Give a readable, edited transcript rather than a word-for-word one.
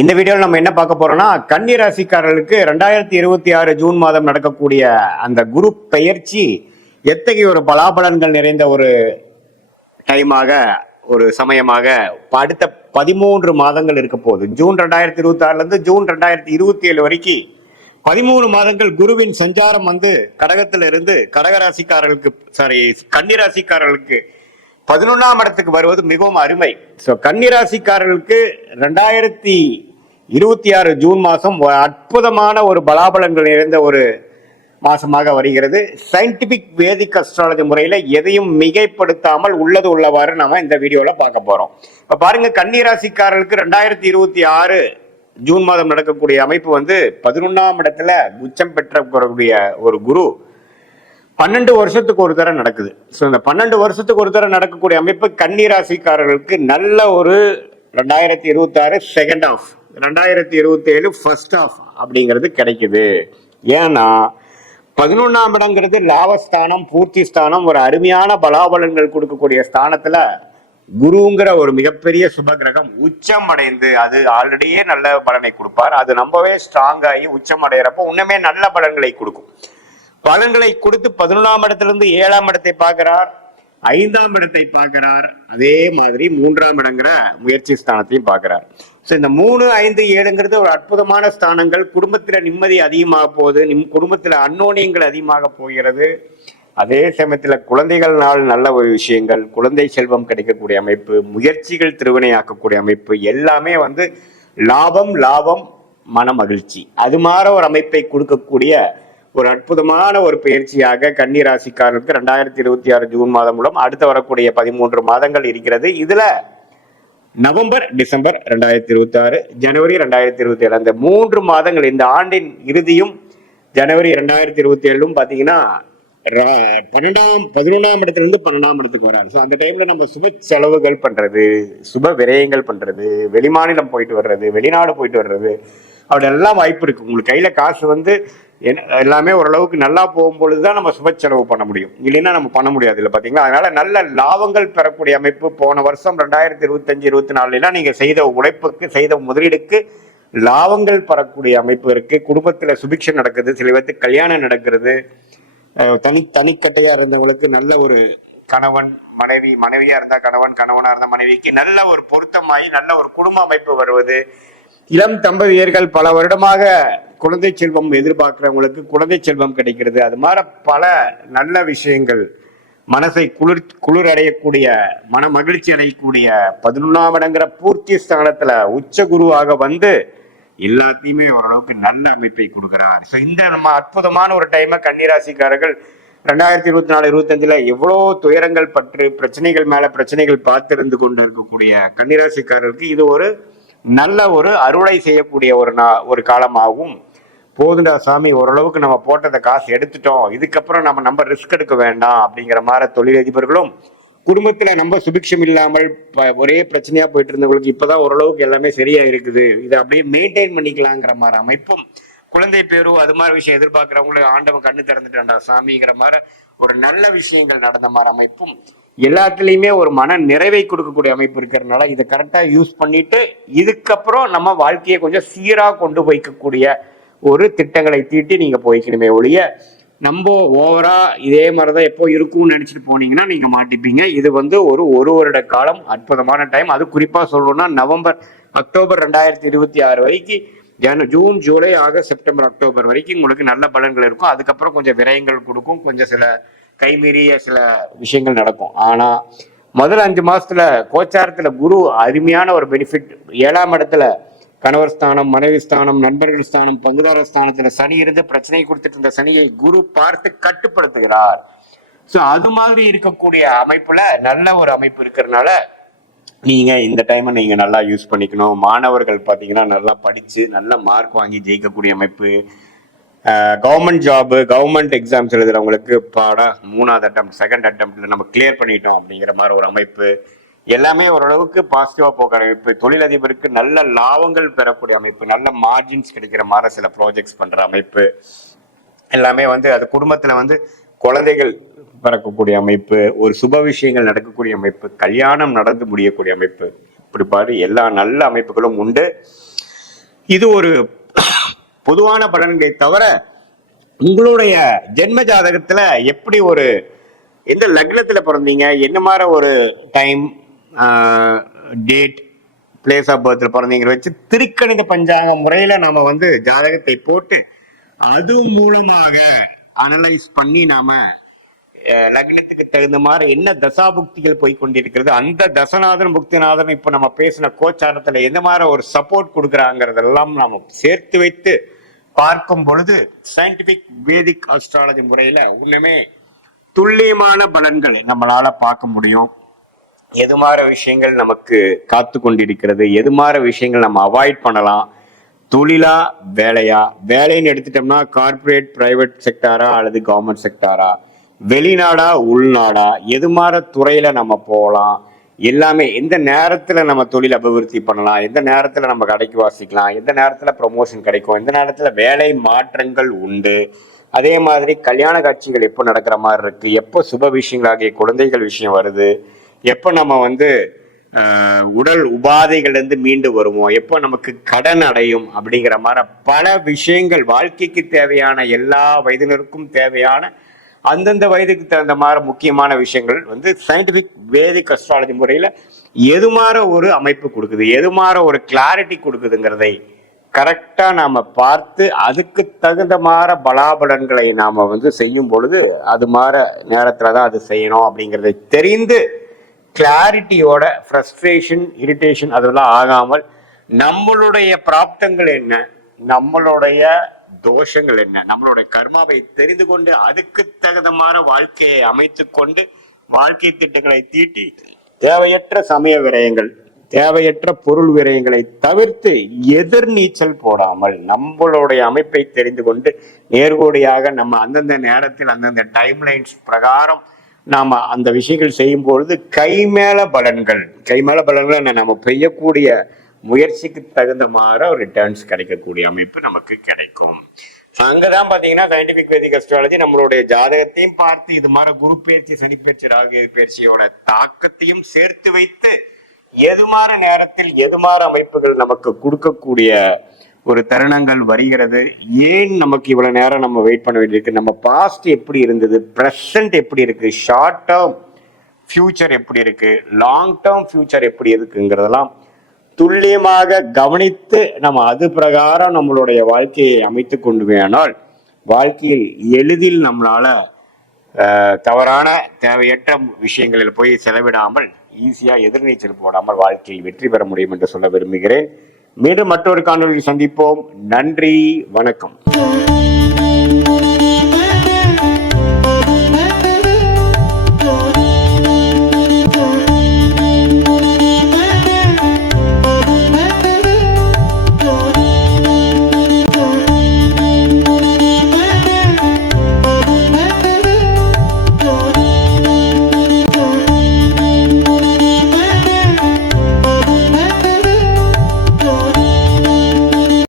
இந்த வீடியோவில் நம்ம என்ன பார்க்க போறோம்னா, கன்னி ராசிக்காரர்களுக்கு 2026 ஜூன் மாதம் நடக்கக்கூடிய அந்த குரு பெயர்ச்சி எத்தகைய ஒரு பலாபலன்கள் நிறைந்த ஒரு டைமாக, ஒரு சமயமாக அடுத்த 13 மாதங்கள் இருக்க போகுது. ஜூன் 2026 இருந்து ஜூன் 2027 வரைக்கும் 13 மாதங்கள் குருவின் சஞ்சாரம் கடகத்துல இருந்து கடகராசிக்காரர்களுக்கு கன்னிராசிக்காரர்களுக்கு 11ஆம் இடத்துக்கு வருவது மிகவும் அருமை. கன்னிராசிக்காரர்களுக்கு 2026 ஜூன் மாசம் அற்புதமான ஒரு பலாபலன்கள் நிறைந்த ஒரு மாசமாக வருகிறது. சயின்டிபிக் வேதிக் அஸ்ட்ராலஜி முறையில எதையும் மிகைப்படுத்தாமல் உள்ளது உள்ளவாறு நாம இந்த வீடியோல பார்க்க போறோம். இப்ப பாருங்க, கன்னிராசிக்காரர்களுக்கு 2026 ஜூன் மாதம் நடக்கக்கூடிய அமைப்பு 11ஆம் இடத்துல உச்சம் பெற்றக்கூடிய ஒரு குரு 12 வருஷத்துக்கு ஒரு தடவை நடக்குது. ஸோ இந்த 12 வருஷத்துக்கு ஒரு தடவை நடக்கக்கூடிய அமைப்பு கன்னிராசிக்காரர்களுக்கு நல்ல ஒரு 2026 செகண்ட் ஆஃப், 2027 ஃபர்ஸ்ட் ஆஃப் அப்படிங்கிறது கிடைக்குது. ஏன்னா 11ஆம் இடங்கிறது லாபஸ்தானம், பூர்த்தி ஸ்தானம், ஒரு அருமையான பலாபலன்கள் கொடுக்கக்கூடிய ஸ்தானத்துல குருங்கிற ஒரு மிகப்பெரிய சுப கிரகம் உச்சம் அடைந்து, அது ஆல்ரெடியே நல்ல பலனை கொடுப்பார். அது ரொம்பவே ஸ்ட்ராங் ஆகி உச்சம் அடைகிறப்ப இன்னுமே நல்ல பலன்களை கொடுக்கும். பலன்களை கொடுத்து 11ஆம் இடத்திலிருந்து 7ஆம் இடத்தை பார்க்கிறார், 5ஆம் இடத்தை பார்க்கிறார், அதே மாதிரி 3ஆம் இடங்கிற முயற்சி ஸ்தானத்தையும் பார்க்கிறார். ஸோ இந்த 3, 5, 7ங்கிறது ஒரு அற்புதமான ஸ்தானங்கள். குடும்பத்துல நிம்மதி அதிகமாக போகுது, குடும்பத்துல அன்னோனியங்கள் அதிகமாக போகிறது. அதே சமயத்துல குழந்தைகள்னால் நல்ல ஒரு விஷயங்கள், குழந்தை செல்வம் கிடைக்கக்கூடிய அமைப்பு, முயற்சிகள் திருவினையாக்கக்கூடிய அமைப்பு, எல்லாமே லாபம் லாபம் மன மகிழ்ச்சி, அது மாதிரி ஒரு அமைப்பை கொடுக்கக்கூடிய ஒரு அற்புதமான ஒரு பயிற்சியாக கன்னி ராசிக்காரர்களுக்கு 2026 ஜூன் மாதம் மூலம் அடுத்து வரக்கூடிய 13 மாதங்கள் இருக்கிறது. இதுல நவம்பர், டிசம்பர் 2026, ஜனவரி 2027, அந்த 3 மாதங்கள், இந்த ஆண்டின் இறுதியும் ஜனவரி 2027 பாத்தீங்கன்னா 11ஆம் இடத்திலிருந்து 12ஆம் இடத்துக்கு வராரு. ஸோ அந்த டைம்ல நம்ம சுப செலவுகள் பண்றது, சுப விரயங்கள் பண்றது, வெளிமாநிலம் போயிட்டு வர்றது, வெளிநாடு போயிட்டு வர்றது, அப்படி எல்லாம் வாய்ப்பு இருக்கு. உங்களுக்கு கையில காசு எல்லாமே ஓரளவுக்கு நல்லா போகும்பொழுதுதான் நம்ம சுப செலவு பண்ண முடியும், இல்லைன்னா நம்ம பண்ண முடியாது இல்லை பாத்தீங்களா. அதனால நல்ல லாபங்கள் பெறக்கூடிய அமைப்பு. போன வருஷம் 2025, 24 நீங்க செய்த உழைப்புக்கு, செய்த முதலீடுக்கு லாபங்கள் பெறக்கூடிய அமைப்பு இருக்கு. குடும்பத்துல சுபிக்ஷம் நடக்குது, சில பேருக்கு கல்யாணம் நடக்கிறது, தனிக்கட்டையா இருந்தவங்களுக்கு நல்ல ஒரு கணவன் மனைவி, மனைவியா இருந்தா கணவன், கணவனா இருந்தா மனைவிக்கு நல்ல ஒரு பொருத்தமாயி நல்ல ஒரு குடும்ப அமைப்பு வருவது. இளம் தம்பதியர்கள் பல வருடமாக குழந்தை செல்வம் எதிர்பார்க்கிறவங்களுக்கு குழந்தை செல்வம் கிடைக்கிறது. அது மாதிரி பல நல்ல விஷயங்கள், மனசை குளிர் அடையக்கூடிய, மன மகிழ்ச்சி அடையக்கூடிய 11ஆம் இடங்கிற பூர்த்தி ஸ்தானத்துல உச்ச குருவாக எல்லாத்தையுமே ஓரளவுக்கு நல்ல அமைப்பை கொடுக்கிறார். ஸோ இந்த நம்ம அற்புதமான ஒரு டைமை கன்னிராசிக்காரர்கள் 2024, 25 எவ்வளோ துயரங்கள் பற்று, பிரச்சனைகள் மேல பிரச்சனைகள் பார்த்திருந்து கொண்டு இருக்கக்கூடிய கன்னிராசிக்காரர்களுக்கு இது ஒரு நல்ல ஒரு அருளை செய்யக்கூடிய ஒரு காலமாகவும், போதுண்டா சாமி, ஓரளவுக்கு நம்ம போட்டதை காசு எடுத்துட்டோம், இதுக்கப்புறம் நம்ம ரிஸ்க் எடுக்க வேண்டாம் அப்படிங்கிற மாதிரி தொழிலதிபர்களும், குடும்பத்துல நம்ம சுபிக்ஷம் இல்லாமல் ஒரே பிரச்சனையா போயிட்டு இருந்தவங்களுக்கு இப்பதான் ஓரளவுக்கு எல்லாமே சரியா இருக்குது, இதை அப்படியே மெயின்டைன் பண்ணிக்கலாங்கிற மாதிரி அமைப்பும், குழந்தை பேரு அது மாதிரி விஷயம் எதிர்பார்க்கிறவங்களுக்கு ஆண்டவன் கண்ணு திறந்துட்டான்டா சாமிங்கிற மாதிரி ஒரு நல்ல விஷயங்கள் நடந்த மாதிரி அமைப்பும், எல்லாத்துலயுமே ஒரு மன நிறைவை கொடுக்கக்கூடிய அமைப்பு இருக்கிறதுனால இதை கரெக்டா யூஸ் பண்ணிட்டு இதுக்கப்புறம் நம்ம வாழ்க்கையை கொஞ்சம் சீரா கொண்டு போய்க்கக்கூடிய ஒரு திட்டங்களை தீட்டி நீங்க போய்க்கணுமே ஒழிய, நம்ம ஓவரா இதே மாதிரிதான் எப்போ இருக்கும்னு நினைச்சிட்டு போனீங்கன்னா நீங்க மாட்டிப்பீங்க. இது ஒரு வருட காலம் அற்புதமான டைம். அது குறிப்பா சொல்லணும்னா நவம்பர், அக்டோபர் 2026 வரைக்கும், June, July, August, September, October வரைக்கும் உங்களுக்கு நல்ல பலன்கள் இருக்கும். அதுக்கப்புறம் கொஞ்சம் விரயங்கள் கொடுக்கும், கொஞ்சம் சில கைமீறிய சில விஷயங்கள் நடக்கும். ஆனா முதல் 5 மாசத்துல கோச்சாரத்துல குரு அருமையான ஒரு பெனிஃபிட். 7ஆம் இடத்துல கணவர் ஸ்தானம், மனைவி ஸ்தானம், நண்பர்கள் ஸ்தானம், பங்குதாரர் ஸ்தானத்துல சனி இருந்து பிரச்சனை கொடுத்துட்டு இருந்த சனியை குரு பார்த்து கட்டுப்படுத்துகிறார். ஸோ அது மாதிரி இருக்கக்கூடிய அமைப்புல நல்ல ஒரு அமைப்பு இருக்கிறதுனால நீங்க இந்த டைமை நீங்க நல்லா யூஸ் பண்ணிக்கணும். மாணவர்கள் பாத்தீங்கன்னா நல்லா படிச்சு நல்ல மார்க் வாங்கி ஜெயிக்கக்கூடிய அமைப்பு. கவர்மெண்ட் ஜாபு, கவர்மெண்ட் எக்ஸாம்ஸ் எழுதுறவங்களுக்கு பாடம் 3ஆவது அட்டம், செகண்ட் அட்டம்ப்ட்ல நம்ம கிளியர் பண்ணிட்டோம் அப்படிங்கிற மாதிரி ஒரு அமைப்பு. எல்லாமே ஓரளவுக்கு பாசிட்டிவா போகிற அமைப்பு. தொழிலதிபருக்கு நல்ல லாபங்கள் பெறக்கூடிய அமைப்பு, நல்ல மார்ஜின்ஸ் கிடைக்கிற மாதிரி சில ப்ராஜெக்ட்ஸ் பண்ற அமைப்பு. எல்லாமே அது குடும்பத்துல குழந்தைகள் பிறக்கக்கூடிய அமைப்பு, ஒரு சுப விஷயங்கள் நடக்கக்கூடிய அமைப்பு, கல்யாணம் நடந்து முடியக்கூடிய அமைப்பு, இப்படி பாரு எல்லா நல்ல அமைப்புகளும் உண்டு. இது ஒரு பொதுவான பலன்களை தவிர உங்களுடைய ஜென்ம ஜாதகத்துல எப்படி ஒரு எந்த லக்னத்துல பிறந்தீங்க, என்ன மாதிரி ஒரு டைம், டேட், பிளேஸ் ஆஃப் பர்த்ல பிறந்தீங்க வச்சு திருக்கணித பஞ்சாங்க முறையில நாம வந்து ஜாதகத்தை போட்டு அது மூலமாக அனலைஸ் பண்ணி நாம லக்னத்துக்கு தகுந்த மாதிரி என்ன தசாபுக்திகள் போய் கொண்டிருக்கிறது, அந்த தசநாதன் புக்திநாதன் இப்ப நம்ம பேசின கோச்சாரத்துல எந்த மாதிரி ஒரு சப்போர்ட் கொடுக்குறாங்கிறதெல்லாம் நாம சேர்த்து வைத்து பார்க்கும் பொழுது சயின்டிபிக் வேதிக் ஆஸ்ட்ராலஜி முறையில உண்மையுமே துல்லியமான பலன்களை நம்மளால பார்க்க முடியும். எது மாதிரி விஷயங்கள் நமக்கு காத்து கொண்டிருக்கிறது, எது மாதிரி விஷயங்கள் நம்ம அவாய்ட் பண்ணலாம், தொழிலா வேலையா, வேலைன்னு எடுத்துட்டோம்னா கார்பரேட் பிரைவேட் செக்டாரா அல்லது கவர்மெண்ட் செக்டாரா, வெளிநாடா உள்நாடா, எது மாதிரி துறையில நம்ம போகலாம், எல்லாமே எந்த நேரத்துல நம்ம தொழில் அபிவிருத்தி பண்ணலாம், எந்த நேரத்துல நம்ம கடைக்கு வாசிக்கலாம், எந்த நேரத்துல ப்ரமோஷன் கிடைக்கும், எந்த நேரத்துல வேலை மாற்றங்கள் உண்டு, அதே மாதிரி கல்யாண காட்சிகள் எப்போ நடக்கிற மாதிரி இருக்கு, எப்போ சுப விஷயங்களாகிய குழந்தைகள் விஷயம் வருது, எப்போ நம்ம வந்து உடல் உபாதைகள்லேருந்து மீண்டு வருவோம், எப்போ நமக்கு கடன் அடையும் அப்படிங்கிற மாதிரி பல விஷயங்கள், வாழ்க்கைக்கு தேவையான எல்லா வயதினருக்கும் தேவையான அந்தந்த வயதுக்கு தகுந்த மாதிரி முக்கியமான விஷயங்கள் வந்து சயின்டிபிக் வேதிக் அஸ்ட்ராலஜி முறையில் எது மாதிரி ஒரு அமைப்பு கொடுக்குது, எது மாதிரி ஒரு கிளாரிட்டி கொடுக்குதுங்கிறதை கரெக்டாக நாம் பார்த்து அதுக்கு தகுந்த மாதிரி பலாபலன்களை நாம் வந்து செய்யும் பொழுது அது மாதிரி நேரத்தில் தான் அது செய்யணும் அப்படிங்கிறதை தெரிந்து கிளாரிட்டியோட ஃப்ரஸ்ட்ரேஷன் இரிட்டேஷன் அதெல்லாம் ஆகாமல் நம்மளுடைய பிராப்தங்கள் என்ன, நம்மளுடைய தோஷங்கள் என்ன, நம்மளுடைய கர்மாவை தெரிந்து கொண்டு அதுக்கு தகுந்த மாதிரி வாழ்க்கையை அமைத்து கொண்டு வாழ்க்கை திட்டங்களை தீட்டி தேவையற்ற சமய விரயங்கள், தேவையற்ற பொருள் விரயங்களை தவிர்த்து எதிர்நீச்சல் போடாமல் நம்மளுடைய அமைப்பை தெரிந்து கொண்டு நேர்கோடியாக நம்ம அந்தந்த நேரத்தில் அந்தந்த டைம்லைன்ஸ் பிரகாரம் நாம அந்த விஷயங்கள் செய்யும் பொழுது கைமேல பலன்கள் நம்ம பெய்யக்கூடிய முயற்சிக்கு தகுந்த மாதிரி ரிட்டர்ன்ஸ் கிடைக்கக்கூடிய அமைப்பு நமக்கு கிடைக்கும். அங்கதான் பாத்தீங்கன்னா சயின்டிபிக் வேதிக் அஸ்ட்ராலஜி நம்மளுடைய ஜாதகத்தையும் பார்த்து இது மாதிரி குரு பயிற்சி, சனி பயிற்சி, ராகு பயிற்சியோட தாக்கத்தையும் சேர்த்து வைத்து எது மாதிரி நேரத்தில் எது மாதிரி அமைப்புகள் நமக்கு கொடுக்கக்கூடிய ஒரு தருணங்கள் வருகிறது, ஏன் நமக்கு இவ்வளவு நேரம் நம்ம வெயிட் பண்ண வேண்டியிருக்கு, நம்ம பாஸ்ட் எப்படி இருந்தது, ப்ரெசன்ட் எப்படி இருக்கு, ஷார்ட் டேர்ம் ஃபியூச்சர் எப்படி இருக்கு, லாங் டேர்ம் ஃபியூச்சர் எப்படி இருக்குங்கிறதெல்லாம் துல்லியமாக கவனித்து நம்ம அது பிரகாரம் நம்மளுடைய வாழ்க்கையை அமைத்து கொண்டு வேணால் வாழ்க்கையில் எளிதில் நம்மளால தவறான தேவையற்ற விஷயங்களில் போய் செலவிடாமல் ஈஸியா எதிர்நீச்சல் போடாமல் வாழ்க்கையில் வெற்றி பெற முடியும் என்று சொல்ல விரும்புகிறேன். மீண்டும் மற்றொரு காணொலியில் சந்திப்போம். நன்றி, வணக்கம்.